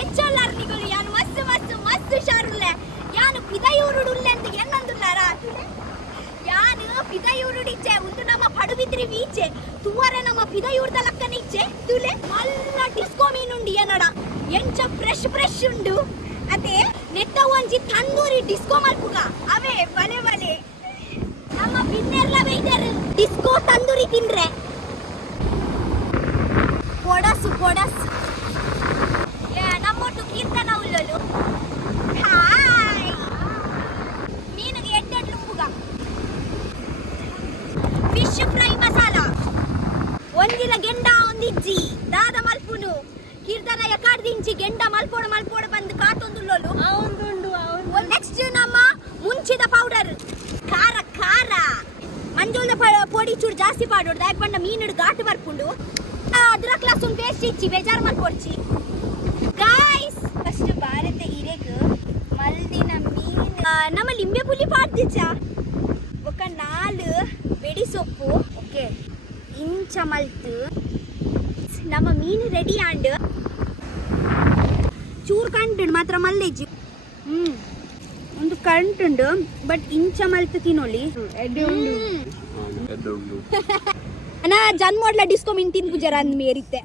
ಎಚ್ಚಲ್ಲಾರ್ನಿಗಳು ಯಾನು ಮಸ್ತ್ ಮಸ್ತ್ ಮಸ್ತ್ ಶಾರುಲ್ಲೆ ಯಾನು ಪಿದಯೂರುಡುಲ್ಲೆ ಅಂತ ಏನಂದುಲ್ಲಾರ ಯಾನು ಪಿದಯೂರುಡಿಚ್ಚೆ ಒಂದು ನಮ್ಮ ಪಡುಬಿದ್ರಿ ಬೀಚೆ ತುವರೆ ನಮ್ಮ ಪಿದಯೂರ್ದ ಲಕ್ಕನಿಚ್ಚೆ ತುಲೆ ಮಲ್ಲ ಡಿಸ್ಕೋ ಮೀನುಂಡಿ ಏನಡ ಎಂಚ ಫ್ರೆಶ್ ಫ್ರೆಶ್ ಉಂಡು ಅದೇ ನೆತ್ತ ಒಂಜಿ ತಂದೂರಿ ಡಿಸ್ಕೋ ಮಲ್ಪುಗ ಅವೇ ಬಲೆ ಬಲೆ ನಮ್ಮ ಬಿನ್ನೆರ್ಲ ಬೈದರು ಡಿಸ್ಕೋ ತಂದೂರಿ ತಿಂದ್ರೆ ಕೊಡಸು ಕೊಡಸು ನಮ್ಮೊಟ್ಟು ಕೀರ್ತನ ಉಳ್ಳಲು ಹಾಯ್ ಮೀನಿಗೆ ಎಡ್ಡೆಡ್ಲು ಉಂಬುಗ ಫಿಶ್ ಫ್ರೈ ಮಸಾಲ ಒಂದಿನ ಗೆಂಡ ಒಂದಿಜ್ಜಿ ದಾದ ಮಲ್ಪುನು ಕೀರ್ತನ ಯಕಾಡ್ದಿಂಚಿ ಗೆಂಡ ಮಲ್ಪೋಡ ಮಲ್ಪೋಡ ಬಂದು ಕಾತೊಂದುಳ್ಳಲು ನೆಕ್ಸ್ಟ್ ನಮ್ಮ ಮುಂಚಿದ ಪೌಡರ್ ಖಾರ ಖಾರ ಮಂಜೋಲ್ದ ಪೊಡಿ ಚೂರು ಜಾಸ್ತಿ ಪಾಡೋಡು ಯಾಕೆ ಬಂದ ಮೀನು ಘಾಟು ಬರ್ಕೊಂಡು ಅದ್ರ ಕ್ಲಾಸ್ ಒಂದು ಪೇಸ್ಟ್ ಇಚ್ಚಿ ಬೇಜಾರು ಮಾಡ್ಕೊಡ್ಚಿ ಗಾಯ್ಸ್ ಫಸ್ಟ್ ಭಾರತ ಹಿರೇಗ ಮಲ್ದಿನ ಮೀನು ನಮ್ಮ ಲಿಂಬೆ ಪುಲಿ ಪಾಡ್ದಿಚ್ಚ ఒక 4 ಬೆಡಿ ಸೊಪ್ಪು ಓಕೆ ಇಂಚ ಮಲ್ತು ನಮ್ಮ ಮೀನು ರೆಡಿ ಆಂಡ್ ಚೂರು ಕಂಟುಂಡು ಮಾತ್ರ ಮಲ್ದಿಜ್ಜಿ ಒಂದು ಕಂಟುಂಡು ಬಟ್ ಇಂಚ ಮಲ್ತು ತಿನ್ನೋಲಿ ಅಣ್ಣ ಜನ್ಮೋಡ್ಲ ಡಿಸ್ಕೋ ಮೀನು ತಿನ್ಪುಜರ ಅಂದ್ ಮೇರಿತ್ತೆ